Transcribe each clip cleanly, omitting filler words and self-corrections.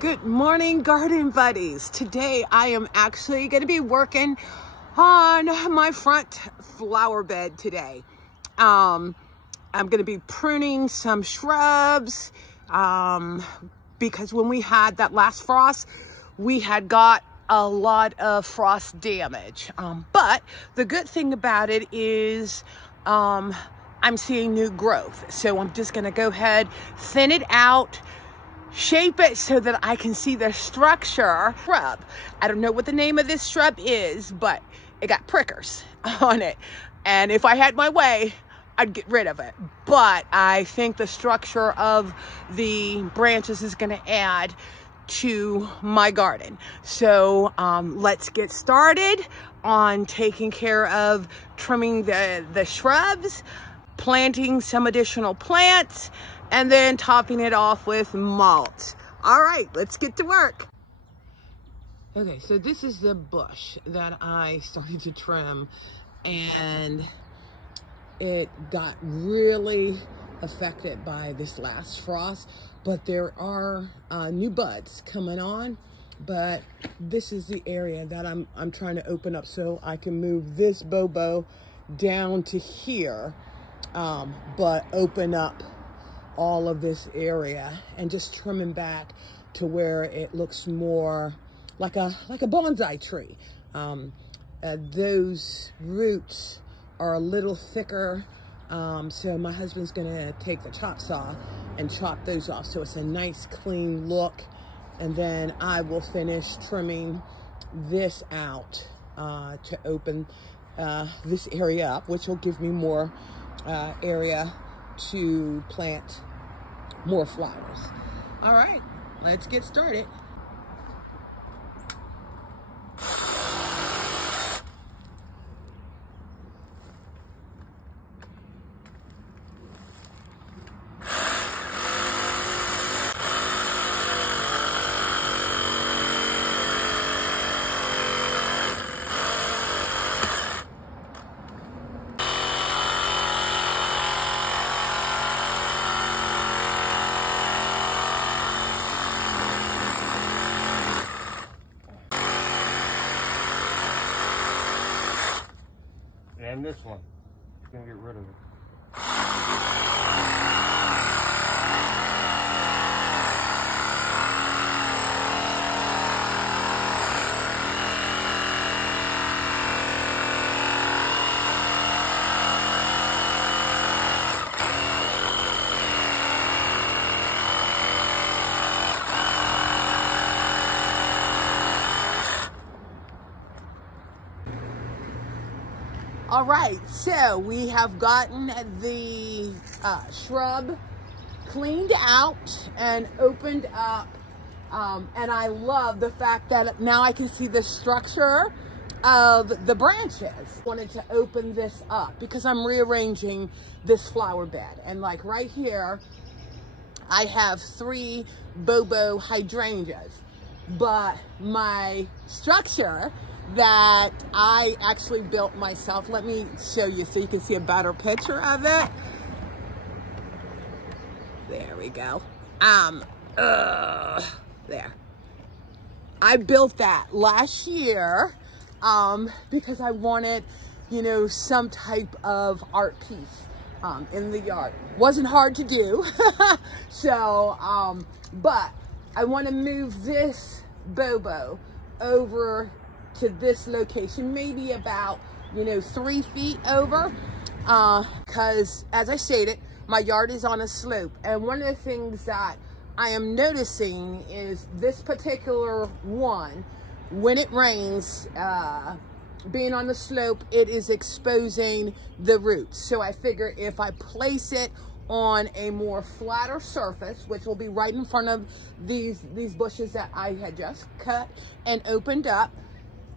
Good morning, garden buddies. Today I am actually going to be working on my front flower bed today. I'm going to be pruning some shrubs because when we had that last frost, we had got a lot of frost damage. But the good thing about it is I'm seeing new growth. So I'm just going to go ahead, thin it out, shape it so that I can see the structure. Shrub. I don't know what the name of this shrub is, but it got prickers on it. And if I had my way, I'd get rid of it. But I think the structure of the branches is going to add to my garden. So let's get started on taking care of trimming the shrubs, planting some additional plants, and then topping it off with mulch. All right, let's get to work. Okay, so this is the bush that I started to trim, and it got really affected by this last frost, but there are new buds coming on. But this is the area that I'm trying to open up so I can move this Bobo down to here, but open up all of this area and just trimming back to where it looks more like a bonsai tree. Those roots are a little thicker, so my husband's gonna take the chop saw and chop those off so it's a nice clean look, and then I will finish trimming this out to open this area up, which will give me more area to plant more flowers. All right, let's get started. And this one, gonna get rid of it. All right, so we have gotten the shrub cleaned out and opened up, and I love the fact that now I can see the structure of the branches. Wanted to open this up because I'm rearranging this flower bed, and like right here, I have 3 Bobo hydrangeas, but my structure that I actually built myself. Let me show you so you can see a better picture of it. There we go. There. I built that last year because I wanted, you know, some type of art piece in the yard. Wasn't hard to do. So, but I want to move this Bobo over to this location, maybe about, you know, 3 feet over, because as I stated, my yard is on a slope, and one of the things that I am noticing is this particular one, when it rains, being on the slope, it is exposing the roots. So I figure if I place it on a more flatter surface, which will be right in front of these bushes that I had just cut and opened up,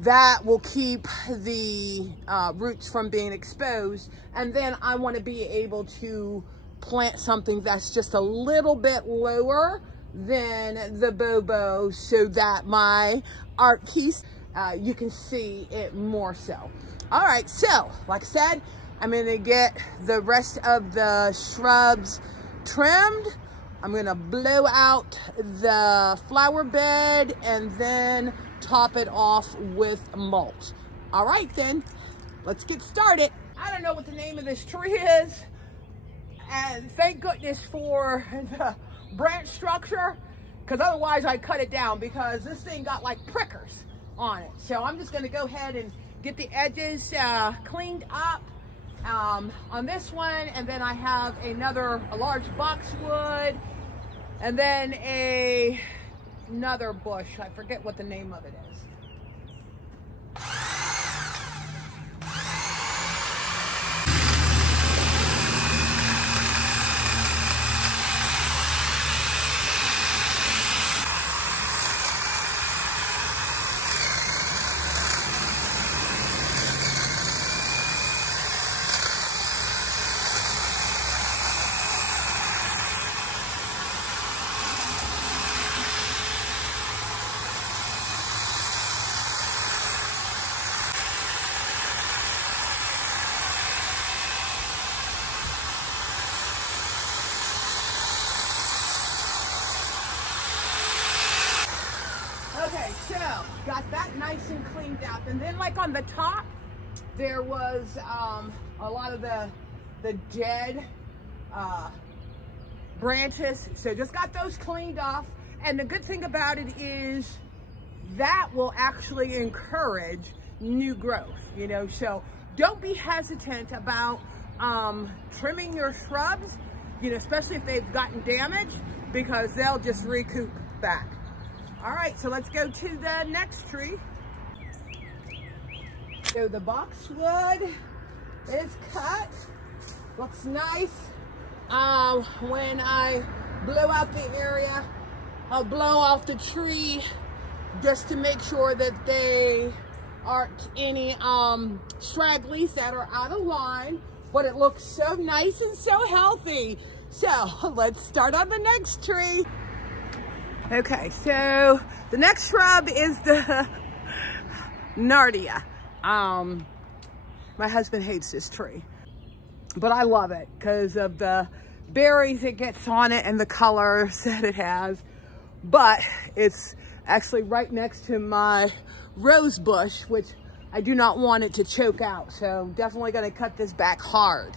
that will keep the roots from being exposed. And then I want to be able to plant something that's just a little bit lower than the Bobo so that my art piece, you can see it more so. All right, so like I said, I'm going to get the rest of the shrubs trimmed I'm gonna blow out the flower bed and then top it off with mulch. All right then, let's get started. I don't know what the name of this tree is, and thank goodness for the branch structure, because otherwise I'd cut it down because this thing got like prickers on it. So I'm just gonna go ahead and get the edges cleaned up on this one, and then I have a large boxwood, and then another bush. I forget what the name of it is. Okay, so got that nice and cleaned up, and then like on the top, there was a lot of the dead branches. So just got those cleaned off, and the good thing about it is that will actually encourage new growth, you know. So don't be hesitant about trimming your shrubs, you know, especially if they've gotten damaged, because they'll just recoup back. All right, so let's go to the next tree. So the boxwood is cut. Looks nice. When I blow out the area, I'll blow off the tree just to make sure that they aren't any stragglies that are out of line, but it looks so nice and so healthy. So let's start on the next tree. Okay, so the next shrub is the Hydrangea. My husband hates this tree, but I love it because of the berries it gets on it and the colors that it has. But it's actually right next to my rose bush, which I do not want it to choke out. So definitely gonna cut this back hard.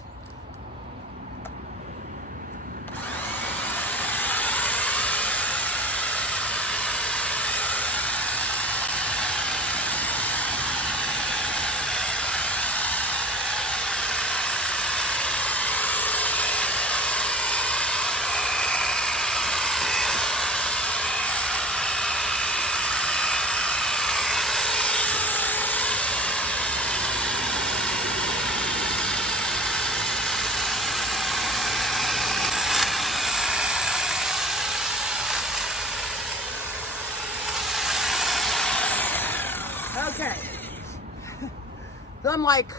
Okay, so I'm like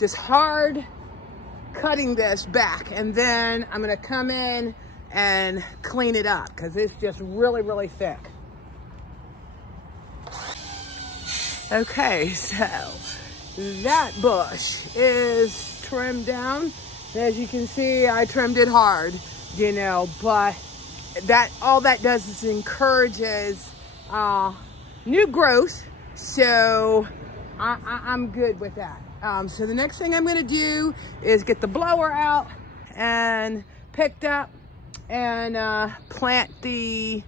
just hard cutting this back, and then I'm gonna come in and clean it up because it's just really, really thick. Okay, so that bush is trimmed down. As you can see, I trimmed it hard, you know, but all that does is encourages new growth. So I'm good with that. So the next thing I'm gonna do is get the blower out and picked up and plant the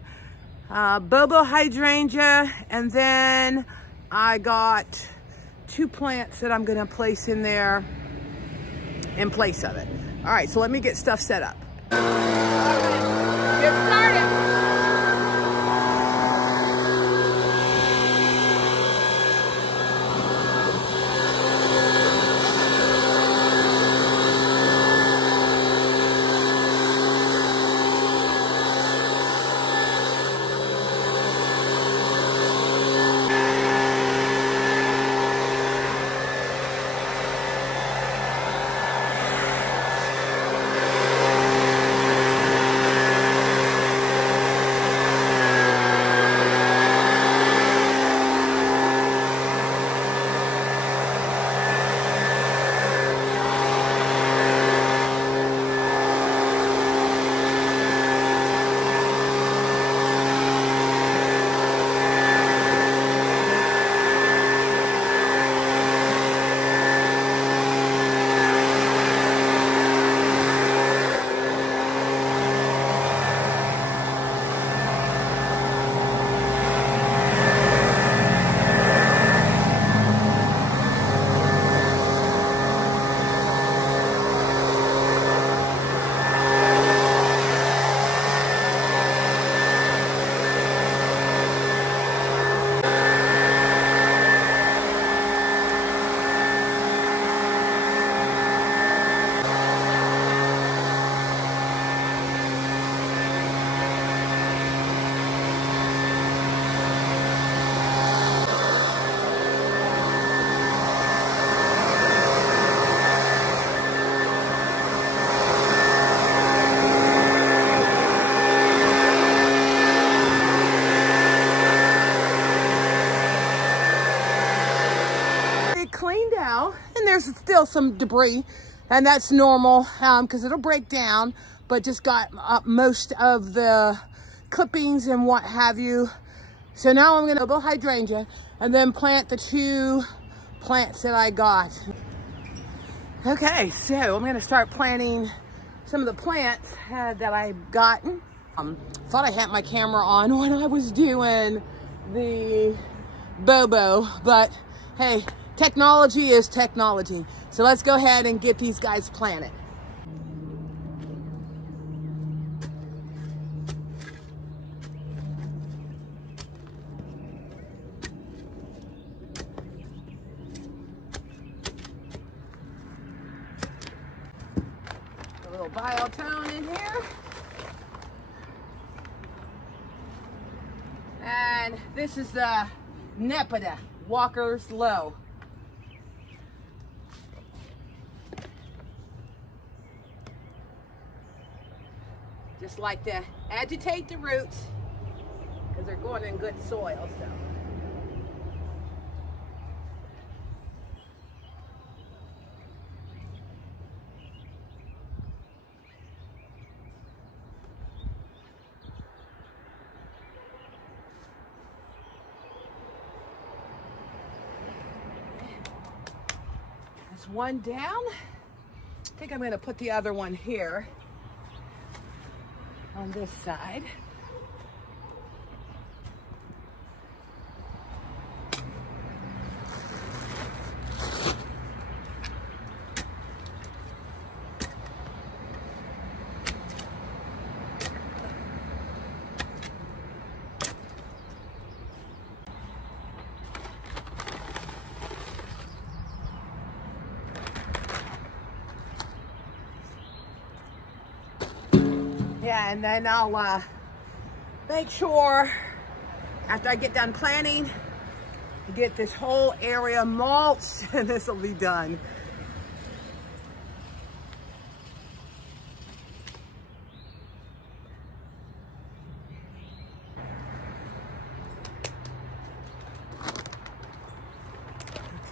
Bobo hydrangea, and then I got 2 plants that I'm gonna place in there in place of it. All right, so let me get stuff set up. All right, get started. still some debris, and that's normal because it'll break down, but just got most of the clippings and what have you. So now I'm gonna go hydrangea and then plant the 2 plants that I got. Okay, so I'm gonna start planting some of the plants that I've gotten. Thought I had my camera on when I was doing the Bobo, but hey, technology is technology. So let's go ahead and get these guys planted. A little biotone in here. And this is the Nepeta, Walker's Low. Just like to agitate the roots because they're going in good soil. So. There's one down. I think I'm going to put the other one here on this side. Yeah, and then I'll make sure after I get done planting, get this whole area mulched, and this will be done.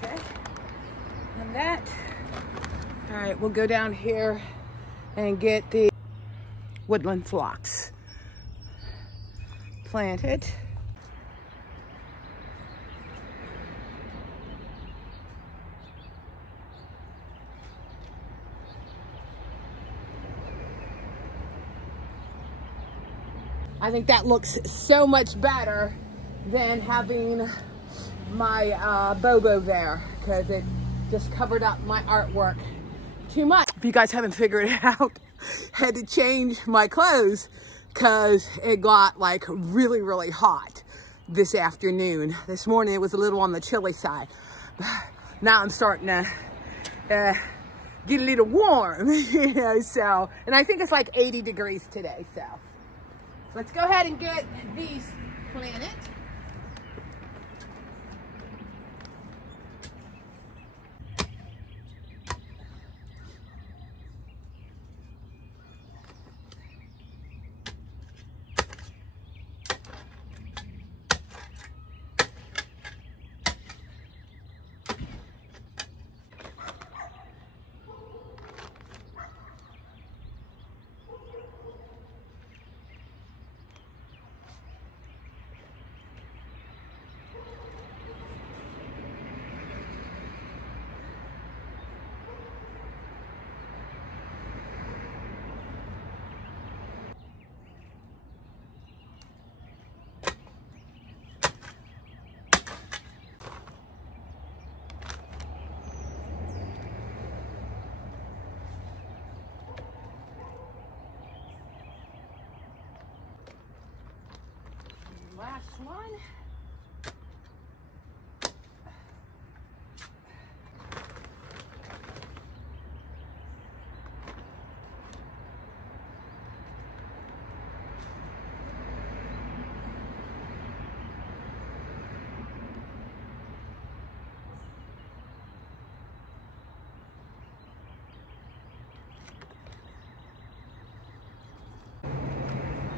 Okay, and that. All right, we'll go down here and get the woodland phlox planted. I think that looks so much better than having my Bobo there because it just covered up my artwork too much. If you guys haven't figured it out, had to change my clothes because it got like really, really hot this afternoon. This morning it was a little on the chilly side. Now I'm starting to get a little warm, you know, so, and I think it's like 80 degrees today, so. Let's go ahead and get these planted. Last one.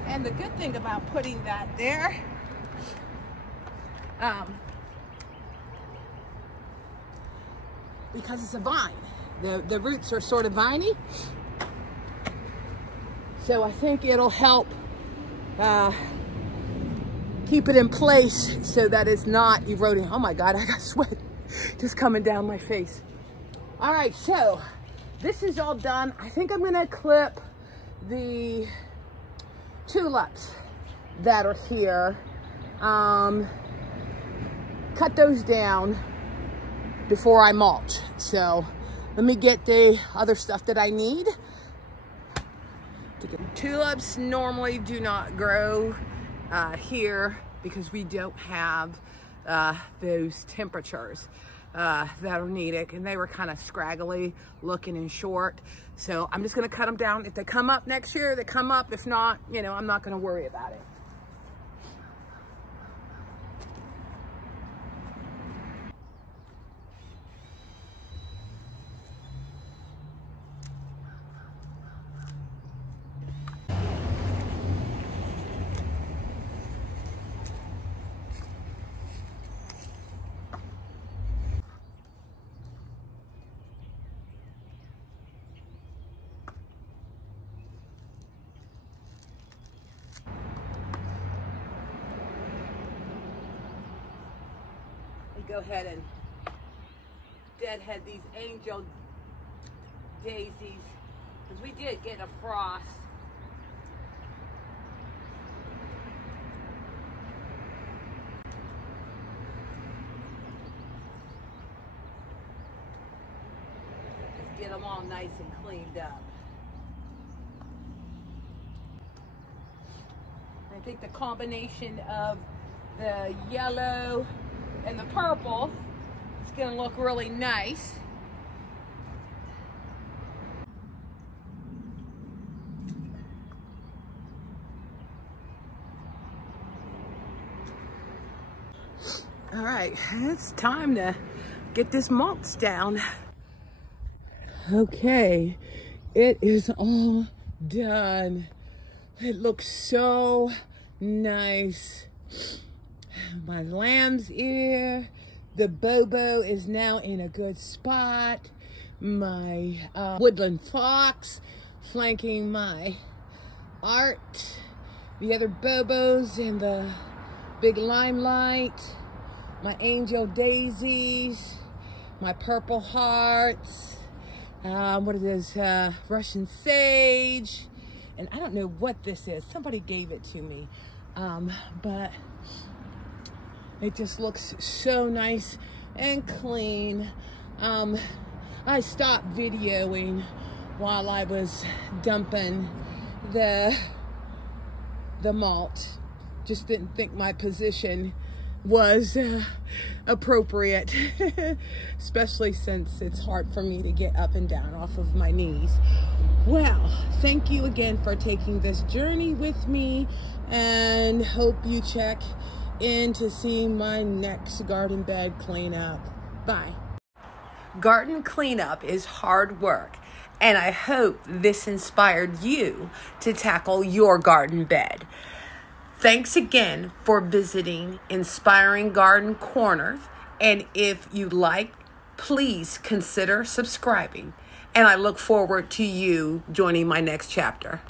And the good thing about putting that there, because it's a vine, The roots are sort of viney. So I think it'll help keep it in place so that it's not eroding. Oh my God, I got sweat just coming down my face. All right, so this is all done. I think I'm gonna clip the tulips that are here. Cut those down before I mulch. So let me get the other stuff that I need. Tulips normally do not grow here because we don't have those temperatures that are needed, and they were kind of scraggly looking and short. So I'm just gonna cut them down. If they come up next year, they come up. If not, you know, I'm not gonna worry about it. Go ahead and deadhead these angel daisies because we did get a frost. Let's get them all nice and cleaned up. I think the combination of the yellow and the purple, it's gonna look really nice. All right, it's time to get this mulch down. Okay, it is all done. It looks so nice. My lamb's ear, the Bobo is now in a good spot. My woodland fox flanking my art. The other Bobos in the big limelight. My angel daisies, my purple hearts. What is this? Russian sage. And I don't know what this is. Somebody gave it to me. But it just looks so nice and clean. I stopped videoing while I was dumping the mulch. Just didn't think my position was appropriate, especially since it's hard for me to get up and down off of my knees. Well, thank you again for taking this journey with me, and hope you check in to see my next garden bed cleanup. Bye. Garden cleanup is hard work, and I hope this inspired you to tackle your garden bed. Thanks again for visiting Inspiring Garden Corners, and if you like, please consider subscribing, and I look forward to you joining my next chapter.